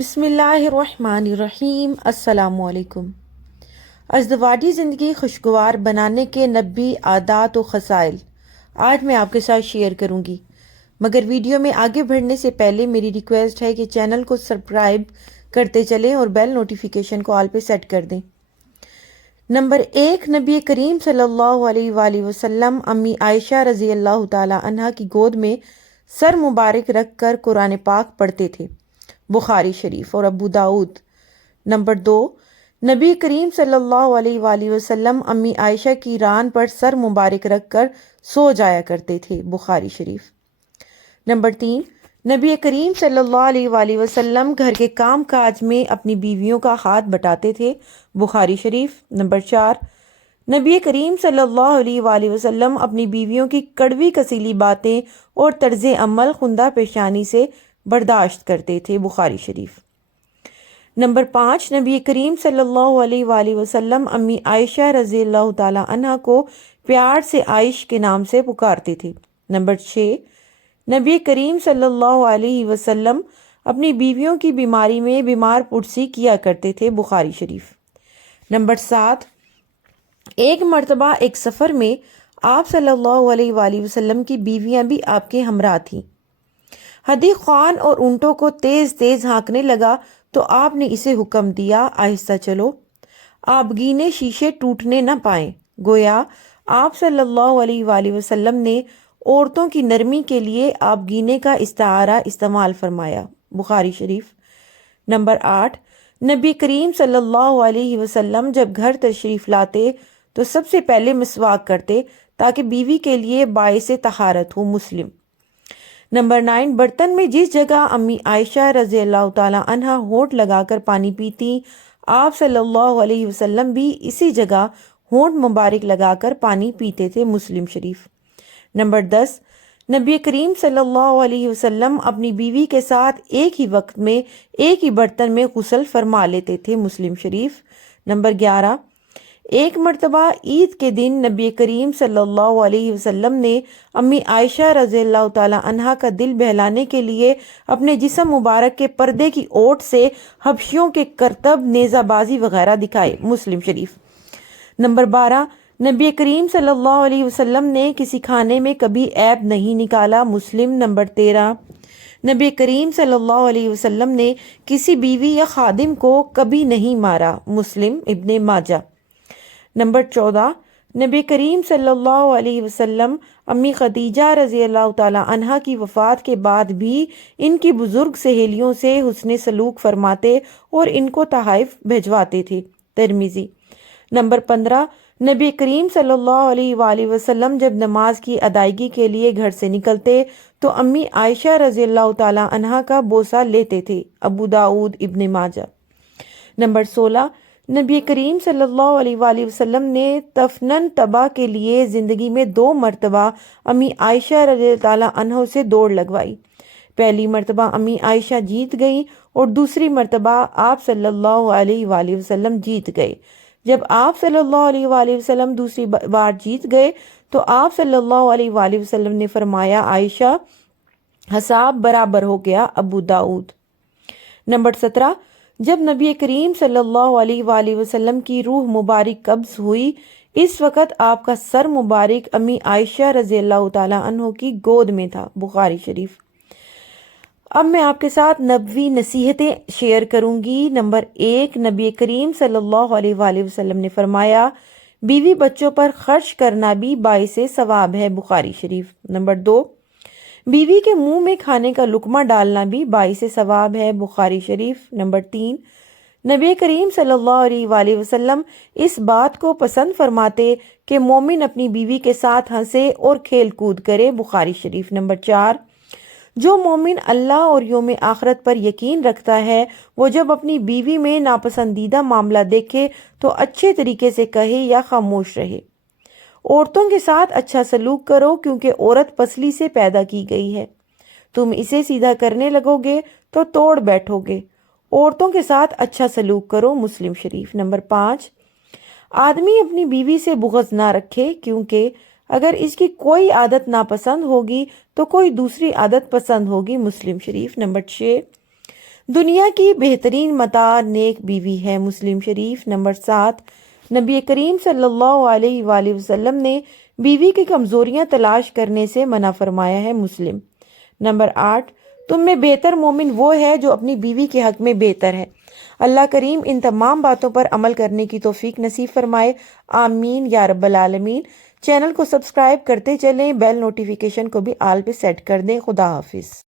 بسم اللہ الرحمن الرحیم۔ السلام علیکم۔ ازدواجی زندگی خوشگوار بنانے کے 90 عادات و خصائل آج میں آپ کے ساتھ شیئر کروں گی، مگر ویڈیو میں آگے بڑھنے سے پہلے میری ریکویسٹ ہے کہ چینل کو سبسکرائب کرتے چلیں اور بیل نوٹیفیکیشن کو آل پہ سیٹ کر دیں۔ نمبر 1، نبی کریم صلی اللہ علیہ وآلہ وسلم امی عائشہ رضی اللہ تعالی عنہ کی گود میں سر مبارک رکھ کر قرآن پاک پڑھتے تھے، بخاری شریف اور ابو داؤد۔ نمبر 2، نبی کریم صلی اللہ علیہ وآلہ وسلم امی عائشہ کی ران پر سر مبارک رکھ کر سو جایا کرتے تھے، بخاری شریف۔ نمبر 3، نبی کریم صلی اللہ علیہ وآلہ وسلم گھر کے کام کاج میں اپنی بیویوں کا ہاتھ بٹاتے تھے، بخاری شریف۔ نمبر 4، نبی کریم صلی اللہ علیہ وآلہ وسلم اپنی بیویوں کی کڑوی کسیلی باتیں اور طرز عمل خندہ پیشانی سے برداشت کرتے تھے، بخاری شریف۔ نمبر 5، نبی کریم صلی اللہ علیہ وآلہ وسلم امی عائشہ رضی اللہ تعالی عنہ کو پیار سے عائش کے نام سے پکارتے تھے۔ نمبر 6، نبی کریم صلی اللہ علیہ وسلم اپنی بیویوں کی بیماری میں بیمار پرسی کیا کرتے تھے، بخاری شریف۔ نمبر 7، ایک مرتبہ ایک سفر میں آپ صلی اللہ علیہ وآلہ وسلم کی بیویاں بھی آپ کے ہمراہ تھیں۔ ہدی خوان اور اونٹوں کو تیز تیز ہانکنے لگا تو آپ نے اسے حکم دیا، آہستہ چلو، آبگینے شیشے ٹوٹنے نہ پائیں۔ گویا آپ صلی اللہ علیہ وآلہ وسلم نے عورتوں کی نرمی کے لیے آبگینے کا استعارہ استعمال فرمایا، بخاری شریف۔ نمبر 8، نبی کریم صلی اللہ علیہ وسلم جب گھر تشریف لاتے تو سب سے پہلے مسواک کرتے تاکہ بیوی کے لیے باعث طہارت ہو، مسلم۔ نمبر 9، برتن میں جس جگہ امی عائشہ رضی اللہ تعالی عنہ ہونٹ لگا کر پانی پیتی، آپ صلی اللہ علیہ وسلم بھی اسی جگہ ہونٹ مبارک لگا کر پانی پیتے تھے، مسلم شریف۔ نمبر 10، نبی کریم صلی اللہ علیہ وسلم اپنی بیوی کے ساتھ ایک ہی وقت میں ایک ہی برتن میں غسل فرما لیتے تھے، مسلم شریف۔ نمبر 11، ایک مرتبہ عید کے دن نبی کریم صلی اللہ علیہ وسلم نے امی عائشہ رضی اللہ تعالی عنہ کا دل بہلانے کے لیے اپنے جسم مبارک کے پردے کی اوٹ سے حبشیوں کے کرتب، نیزہ بازی وغیرہ دکھائے، مسلم شریف۔ نمبر 12، نبی کریم صلی اللہ علیہ وسلم نے کسی کھانے میں کبھی عیب نہیں نکالا، مسلم۔ نمبر 13، نبی کریم صلی اللہ علیہ وسلم نے کسی بیوی یا خادم کو کبھی نہیں مارا، مسلم، ابن ماجہ۔ نمبر 14، نبی کریم صلی اللہ علیہ وسلم امی خدیجہ رضی اللہ تعالی عنہ کی وفات کے بعد بھی ان کی بزرگ سہیلیوں سے حسن سلوک فرماتے اور ان کو تحائف بھجواتے تھے، ترمذی۔ نمبر 15، نبی کریم صلی اللہ علیہ وآلہ وسلم جب نماز کی ادائیگی کے لیے گھر سے نکلتے تو امی عائشہ رضی اللہ تعالی عنہ کا بوسہ لیتے تھے، ابو داؤد، ابن ماجہ۔ نمبر 16، نبی کریم صلی اللہ علیہ وآلہ وسلم نے تفنن تباہ کے لیے زندگی میں 2 مرتبہ امی عائشہ رضی اللہ تعالی عنہ سے دوڑ لگوائی۔ پہلی مرتبہ امی عائشہ جیت گئیں اور دوسری مرتبہ آپ صلی اللہ علیہ وآلہ وسلم جیت گئے۔ جب آپ صلی اللہ علیہ وآلہ وسلم دوسری بار جیت گئے تو آپ صلی اللہ علیہ وآلہ وسلم نے فرمایا، عائشہ، حساب برابر ہو گیا، ابو داؤد۔ نمبر 17، جب نبی کریم صلی اللہ علیہ وآلہ وسلم کی روح مبارک قبض ہوئی، اس وقت آپ کا سر مبارک امی عائشہ رضی اللہ تعالی عنہ کی گود میں تھا، بخاری شریف۔ اب میں آپ کے ساتھ نبوی نصیحتیں شیئر کروں گی۔ نمبر 1، نبی کریم صلی اللہ علیہ وآلہ وسلم نے فرمایا، بیوی بچوں پر خرچ کرنا بھی باعث ثواب ہے، بخاری شریف۔ نمبر 2، بیوی کے منہ میں کھانے کا لقمہ ڈالنا بھی باعث ثواب ہے، بخاری شریف۔ نمبر 3، نبی کریم صلی اللہ علیہ وآلہ وسلم اس بات کو پسند فرماتے کہ مومن اپنی بیوی کے ساتھ ہنسے اور کھیل کود کرے، بخاری شریف۔ نمبر 4، جو مومن اللہ اور یوم آخرت پر یقین رکھتا ہے وہ جب اپنی بیوی میں ناپسندیدہ معاملہ دیکھے تو اچھے طریقے سے کہے یا خاموش رہے۔ عورتوں کے ساتھ اچھا سلوک کرو کیونکہ عورت پسلی سے پیدا کی گئی ہے، تم اسے سیدھا کرنے لگو گے تو توڑ بیٹھو گے۔ عورتوں کے ساتھ اچھا سلوک کرو، مسلم شریف۔ نمبر 5، آدمی اپنی بیوی سے بغض نہ رکھے کیونکہ اگر اس کی کوئی عادت ناپسند ہوگی تو کوئی دوسری عادت پسند ہوگی، مسلم شریف۔ نمبر 6، دنیا کی بہترین متاع نیک بیوی ہے۔ مسلم شریف نمبر 7۔ نبی کریم صلی اللہ علیہ وآلہ وسلم نے بیوی کی کمزوریاں تلاش کرنے سے منع فرمایا ہے۔ مسلم نمبر 8۔ تم میں بہتر مومن وہ ہے جو اپنی بیوی کے حق میں بہتر ہے۔ اللہ کریم ان تمام باتوں پر عمل کرنے کی توفیق نصیب فرمائے، آمین یا رب العالمین۔ چینل کو سبسکرائب کرتے چلیں، بیل نوٹیفیکیشن کو بھی آل پہ سیٹ کر دیں۔ خدا حافظ۔